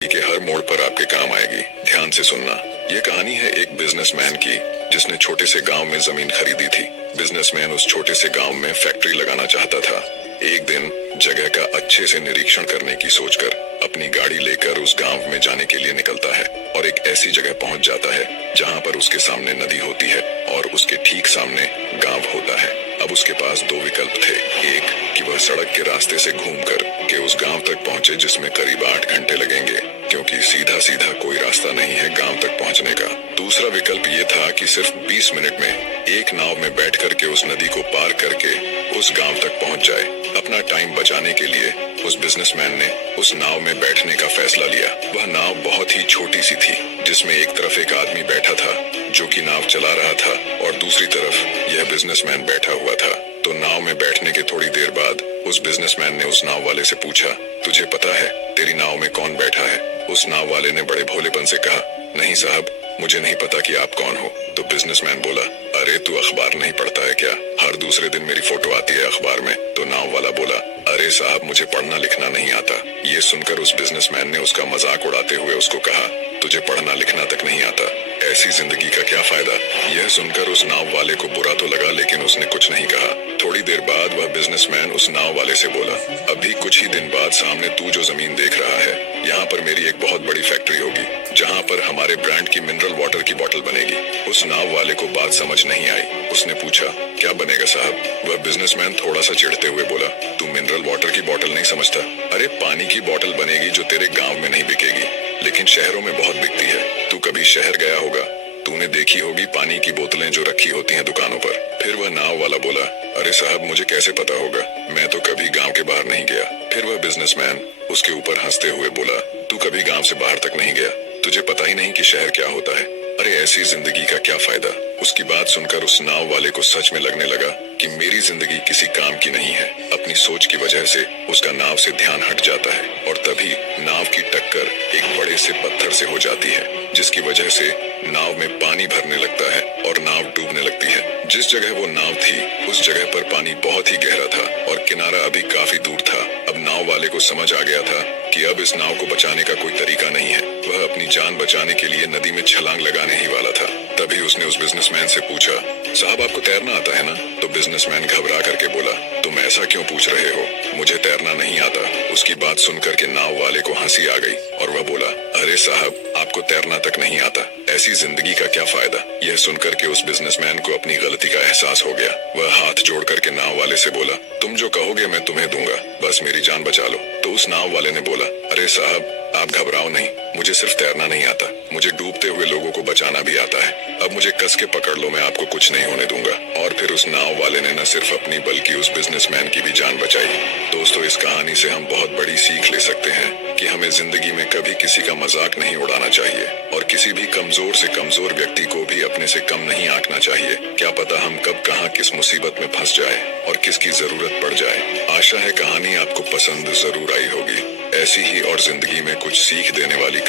के हर मोड़ पर आपके काम आएगी। ध्यान से सुनना। ये कहानी है एक बिजनेसमैन की जिसने छोटे से गांव में जमीन खरीदी थी। बिजनेसमैन उस छोटे से गांव में फैक्ट्री लगाना चाहता था। एक दिन जगह का अच्छे से निरीक्षण करने की सोचकर अपनी गाड़ी लेकर उस गांव में जाने के लिए निकलता है और एक ऐसी जगह पहुंच जाता है जहां पर उसके सामने नदी होती है और उसके ठीक सामने गांव होता है। अब उसके पास दो विकल्प थे। एक कि वह सड़क के रास्ते से घूमकर के उस गांव तक पहुंचे जिसमें करीब 8 घंटे लगेंगे, क्योंकि सीधा सीधा कोई रास्ता नहीं है गांव तक पहुंचने का। दूसरा विकल्प ये था कि सिर्फ 20 मिनट में एक नाव में बैठ करके उस नदी को पार करके उस गांव तक पहुंच जाए। अपना टाइम बचाने के लिए उस बिजनेसमैन ने उस नाव में बैठने का फैसला लिया। वह नाव बहुत ही छोटी सी थी जिसमें एक तरफ एक आदमी बैठा था जो कि नाव चला रहा था और दूसरी तरफ यह बिजनेसमैन बैठा हुआ था। तो नाव में बैठने के थोड़ी देर बाद उस बिजनेसमैन ने उस नाव वाले से पूछा, तुझे पता है तेरी नाव में कौन बैठा है? उस नाव वाले ने बड़े भोलेपन से कहा, नहीं साहब, मुझे नहीं पता कि आप कौन हो। तो बिजनेसमैन बोला, अरे तू अखबार नहीं पढ़ता है क्या? हर दूसरे दिन मेरी फोटो आती है अखबार में। तो नाव वाला बोला, अरे साहब, मुझे पढ़ना लिखना नहीं आता। ये सुनकर उस बिजनेसमैन ने उसका मजाक उड़ाते हुए उसको कहा, तुझे पढ़ना लिखना तक नहीं आता, ऐसी जिंदगी का क्या फायदा? यह सुनकर उस नाव वाले को बुरा तो लगा, लेकिन उसने कुछ नहीं कहा। थोड़ी देर बाद वह बिजनेसमैन उस नाव वाले से बोला, अभी कुछ ही दिन बाद सामने तू जो जमीन देख रहा है, यहाँ पर मेरी एक बहुत बड़ी फैक्ट्री होगी जहाँ पर हमारे ब्रांड की मिनरल वाटर की बोतल बनेगी। उस नाव वाले को बात समझ नहीं आई। उसने पूछा, क्या बनेगा साहब? वह बिजनेसमैन थोड़ा सा चिढ़ते हुए बोला, तू मिनरल वाटर की बोतल नहीं समझता? अरे पानी की बोतल बनेगी जो तेरे गाँव में नहीं बिकेगी, लेकिन शहरों में बहुत बिकती है। तू कभी शहर गया होगा, तूने देखी होगी पानी की बोतलें जो रखी होती हैं दुकानों पर। फिर वह नाव वाला बोला, अरे साहब, मुझे कैसे पता होगा, मैं तो कभी गांव के बाहर नहीं गया। फिर वह बिजनेसमैन उसके ऊपर हंसते हुए बोला, तू कभी गांव से बाहर तक नहीं गया, तुझे पता ही नहीं कि शहर क्या होता है। अरे ऐसी जिंदगी का क्या फायदा? उसकी बात सुनकर उस नाव वाले को सच में लगने लगा कि मेरी जिंदगी किसी काम की नहीं है। अपनी सोच की वजह से उसका नाव से ध्यान हट जाता है और तभी नाव की टक्कर एक बड़े से पत्थर से हो जाती है, जिसकी वजह से नाव में पानी भरने लगता है और नाव डूबने लगती है। जिस जगह वो नाव थी उस जगह पर पानी बहुत ही गहरा था और किनारा अभी काफी दूर था। अब नाव वाले को समझ आ गया था कि अब इस नाव को बचाने का कोई तरीका नहीं है। वह अपनी जान बचाने के लिए नदी में छलांग लगाने ही वाला था। तभी उसने उस बिजनेसमैन से पूछा, साहब, आपको तैरना आता है ना? तो बिजनेसमैन घबरा करके बोला, तुम ऐसा क्यों पूछ रहे हो? मुझे तैरना नहीं आता। उसकी बात सुनकर के नाव वाले को हंसी आ गई और वह बोला, अरे साहब, आपको तैरना तक नहीं आता, ऐसी जिंदगी का क्या फायदा? यह सुनकर के उस बिजनेसमैन को अपनी गलती का एहसास हो गया। वह हाथ जोड़ करके नाव वाले से बोला, तुम जो कहोगे मैं तुम्हें दूंगा, बस मेरी जान बचा लो। तो उस नाव वाले ने बोला, अरे साहब, आप घबराओ नहीं, मुझे सिर्फ तैरना नहीं आता, मुझे डूबते हुए लोगों को बचाना भी आता है। अब मुझे कस के पकड़ लो, मैं आपको कुछ नहीं होने दूंगा। और फिर उस नाव वाले ने न सिर्फ अपनी बल्कि उस बिजनेसमैन की भी जान बचाई। दोस्तों, इस कहानी से हम बहुत बड़ी सीख ले सकते हैं कि हमें जिंदगी में कभी किसी का मजाक नहीं उड़ाना चाहिए और किसी भी कमजोर से कमजोर व्यक्ति को भी अपने से कम नहीं आंकना चाहिए। क्या पता हम कब कहाँ किस मुसीबत में फंस जाए और किसकी जरूरत पड़ जाए। आशा है कहानी आपको पसंद जरूर आई होगी। ऐसी ही और जिंदगी में कुछ सीख देने वाली